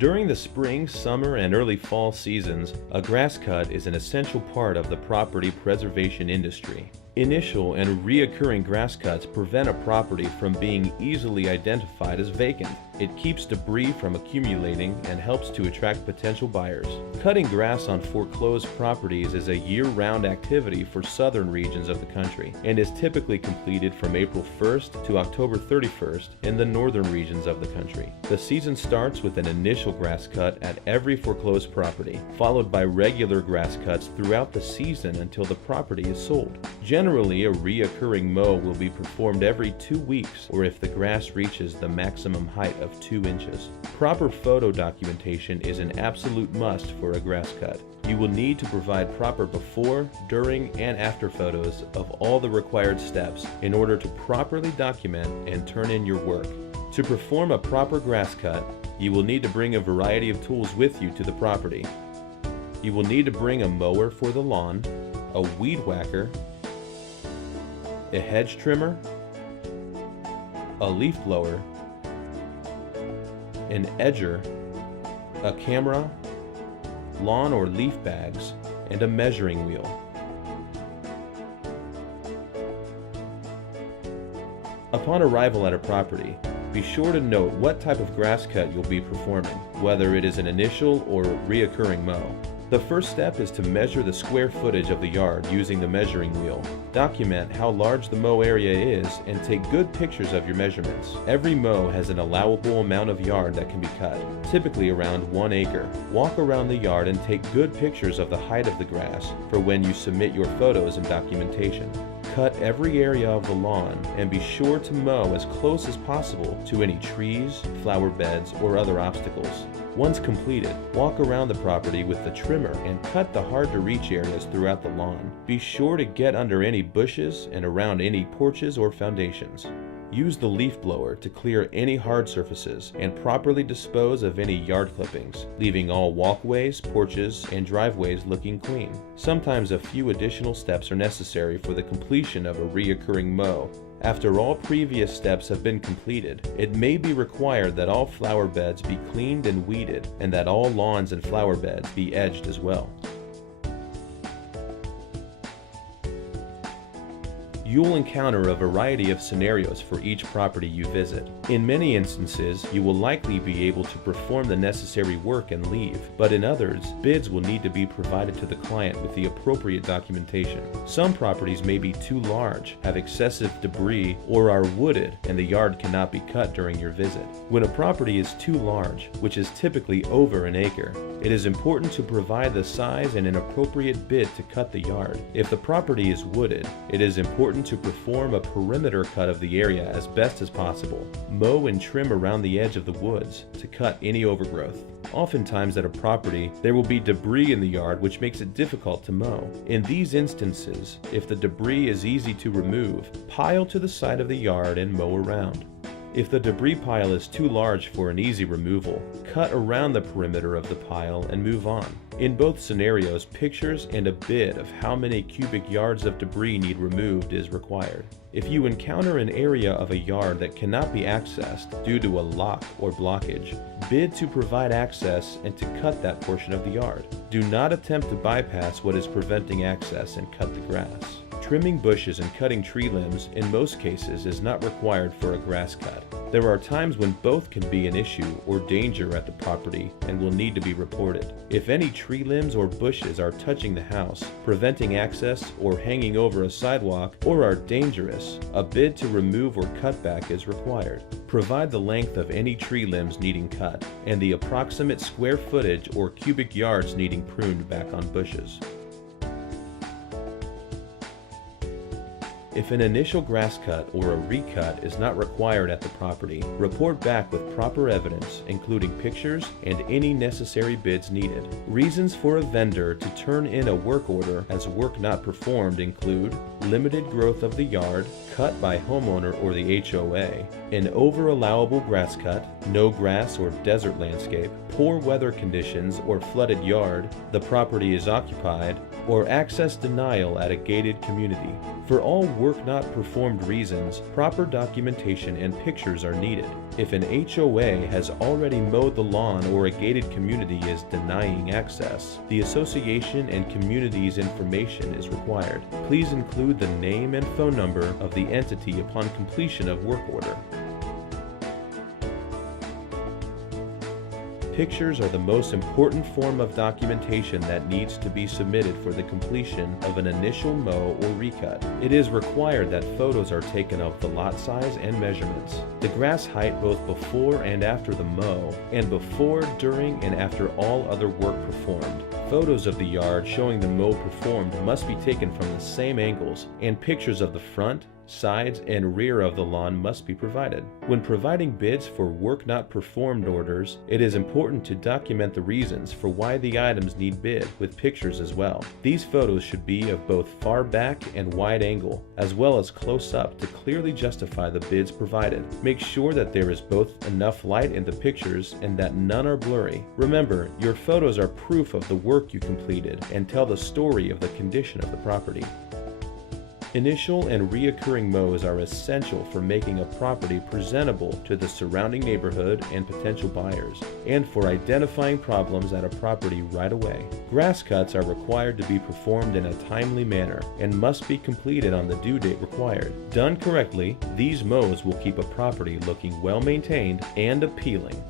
During the spring, summer, and early fall seasons, a grass cut is an essential part of the property preservation industry. Initial and reoccurring grass cuts prevent a property from being easily identified as vacant. It keeps debris from accumulating and helps to attract potential buyers. Cutting grass on foreclosed properties is a year-round activity for southern regions of the country and is typically completed from April 1st to October 31st in the northern regions of the country. The season starts with an initial grass cut at every foreclosed property, followed by regular grass cuts throughout the season until the property is sold. Generally, a reoccurring mow will be performed every 2 weeks or if the grass reaches the maximum height of 2 inches. Proper photo documentation is an absolute must for a grass cut. You will need to provide proper before, during, and after photos of all the required steps in order to properly document and turn in your work. To perform a proper grass cut, you will need to bring a variety of tools with you to the property. You will need to bring a mower for the lawn, a weed whacker, a hedge trimmer, a leaf blower, an edger, a camera, lawn or leaf bags, and a measuring wheel. Upon arrival at a property, be sure to note what type of grass cut you'll be performing, whether it is an initial or reoccurring mow. The first step is to measure the square footage of the yard using the measuring wheel. Document how large the mow area is and take good pictures of your measurements. Every mow has an allowable amount of yard that can be cut, typically around 1 acre. Walk around the yard and take good pictures of the height of the grass for when you submit your photos and documentation. Cut every area of the lawn and be sure to mow as close as possible to any trees, flower beds, or other obstacles. Once completed, walk around the property with the trimmer and cut the hard-to-reach areas throughout the lawn. Be sure to get under any bushes and around any porches or foundations. Use the leaf blower to clear any hard surfaces and properly dispose of any yard clippings, leaving all walkways, porches, and driveways looking clean. Sometimes a few additional steps are necessary for the completion of a reoccurring mow. After all previous steps have been completed, it may be required that all flower beds be cleaned and weeded, and that all lawns and flower beds be edged as well. You'll encounter a variety of scenarios for each property you visit. In many instances, you will likely be able to perform the necessary work and leave, but in others, bids will need to be provided to the client with the appropriate documentation. Some properties may be too large, have excessive debris, or are wooded, and the yard cannot be cut during your visit. When a property is too large, which is typically over an acre, it is important to provide the size and an appropriate bid to cut the yard. If the property is wooded, it is important to perform a perimeter cut of the area as best as possible. Mow and trim around the edge of the woods to cut any overgrowth. Oftentimes at a property, there will be debris in the yard which makes it difficult to mow. In these instances, if the debris is easy to remove, pile to the side of the yard and mow around. If the debris pile is too large for an easy removal, cut around the perimeter of the pile and move on. In both scenarios, pictures and a bid of how many cubic yards of debris need removed is required. If you encounter an area of a yard that cannot be accessed due to a lock or blockage, bid to provide access and to cut that portion of the yard. Do not attempt to bypass what is preventing access and cut the grass. Trimming bushes and cutting tree limbs in most cases is not required for a grass cut. There are times when both can be an issue or danger at the property and will need to be reported. If any tree limbs or bushes are touching the house, preventing access, or hanging over a sidewalk, or are dangerous, a bid to remove or cut back is required. Provide the length of any tree limbs needing cut and the approximate square footage or cubic yards needing pruned back on bushes. If an initial grass cut or a recut is not required at the property, report back with proper evidence, including pictures and any necessary bids needed. Reasons for a vendor to turn in a work order as work not performed include limited growth of the yard, cut by homeowner or the HOA, an over allowable grass cut, no grass or desert landscape, poor weather conditions or flooded yard, the property is occupied, or access denial at a gated community. For all work not performed reasons, proper documentation and pictures are needed. If an HOA has already mowed the lawn or a gated community is denying access, the association and community's information is required. Please include the name and phone number of the entity upon completion of work order. Pictures are the most important form of documentation that needs to be submitted for the completion of an initial mow or recut. It is required that photos are taken of the lot size and measurements, the grass height both before and after the mow, and before, during, and after all other work performed. Photos of the yard showing the mow performed must be taken from the same angles, and pictures of the front, sides, and rear of the lawn must be provided. When providing bids for work not performed orders, it is important to document the reasons for why the items need bid with pictures as well. These photos should be of both far back and wide angle, as well as close up to clearly justify the bids provided. Make sure that there is both enough light in the pictures and that none are blurry. Remember, your photos are proof of the work you completed and tell the story of the condition of the property. Initial and reoccurring mows are essential for making a property presentable to the surrounding neighborhood and potential buyers, and for identifying problems at a property right away. Grass cuts are required to be performed in a timely manner and must be completed on the due date required. Done correctly, these mows will keep a property looking well maintained and appealing.